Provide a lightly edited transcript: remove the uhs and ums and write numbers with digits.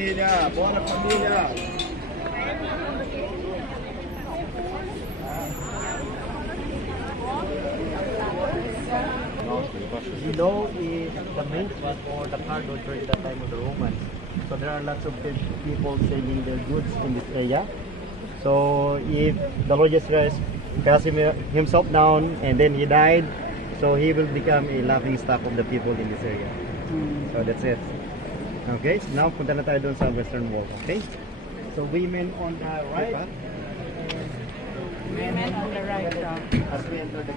família, bora família. Below is the mint or the cargo during the time of the Romans. So there are lots of people selling their goods in this area. So if the Lord Jesus Christ cast himself down and then he died, so he will become a laughing stock of the people in this area. So that's it. Okay, so now punta na tayo dun sa Western Wall. Okay? So women on the right. Women on the right. As we enter the